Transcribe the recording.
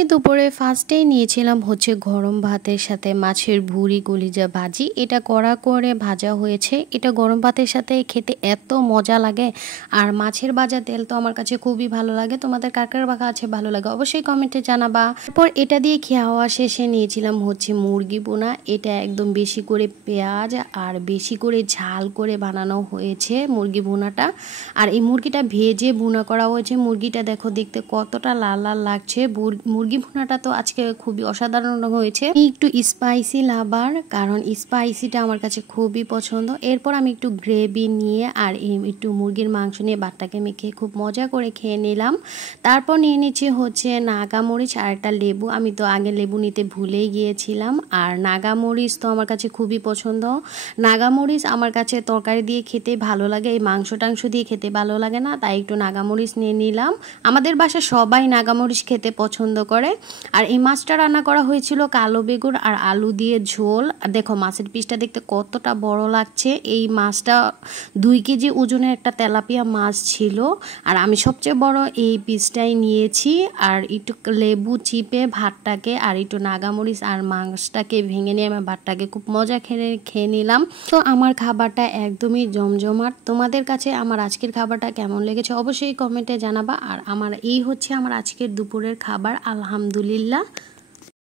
আজকে দুপুরে ফার্স্টেই নিয়েছিলাম হচ্ছে গরম ভাতের সাথে মাছের ভুঁড়ি কলিজা ভাজি। এটা কড়া করে ভাজা হয়েছে। এটা গরম ভাতের সাথে খেতে এত মজা লাগে। আর মাছের ভাজা তেল তো আমার কাছে খুবই ভালো লাগে। তোমাদের কার কার কাছে ভালো লাগে অবশ্যই কমেন্টে জানাবা। তারপর এটা দিয়ে খাওয়া শেষে নিয়েছিলাম হচ্ছে মুরগি বোনা। এটা একদম বেশি করে পেঁয়াজ আর বেশি করে ঝাল করে বানানো হয়েছে মুরগি বোনাটা। আর এই মুরগিটা ভেজে ভুনা করা হয়েছে। মুরগিটা দেখো দেখতে কতটা লাল লাল লাগছে। মুরগি ভুনাটা তো আজকে খুবই অসাধারণ হয়েছে। একটু স্পাইসি লাভার, কারণ স্পাইসিটা আমার কাছে খুবই পছন্দ। এরপর আমি একটু গ্রেভি নিয়ে আর একটু মুরগির মাংস নিয়ে ভাতটাকে মেখে খুব মজা করে খেয়ে নিলাম। তারপর নিয়ে নিচ্ছি হচ্ছে নাগামরিচ আর একটা লেবু। আমি তো আগে লেবু নিতে ভুলেই গিয়েছিলাম। আর নাগামরিচ তো আমার কাছে খুবই পছন্দ। নাগামরিচ আমার কাছে তরকারি দিয়ে খেতে ভালো লাগে, এই মাংস টাংস দিয়ে খেতে ভালো লাগে না, তাই একটু নাগামরিচ নিয়ে নিলাম। আমাদের বাসায় সবাই নাগামরিচ খেতে পছন্দ করে। আর এই মাছটা রান্না করা হয়েছিল কালো বেগুন আর আলু দিয়ে ঝোল। আর দেখো মাছের পিসটা দেখতে কতটা বড় লাগছে। এই মাছটা 2 কেজি ওজনের একটা তেলাপিয়া মাছ ছিল। আর আমি সবচেয়ে বড় এই পিসটাই নিয়েছি। আর একটু লেবু চিপে ভাতটাকে আর একটু নাগামরিচ আর মাংসটাকে ভেঙে নিয়ে আমি ভাতটাকে খুব মজা খেয়ে নিলাম। তো আমার খাবারটা একদমই জমজমাট। তোমাদের কাছে আমার আজকের খাবারটা কেমন লেগেছে অবশ্যই কমেন্টে জানাবা। আর এই হচ্ছে আমার আজকের দুপুরের খাবার, আলহামদুলিল্লাহ।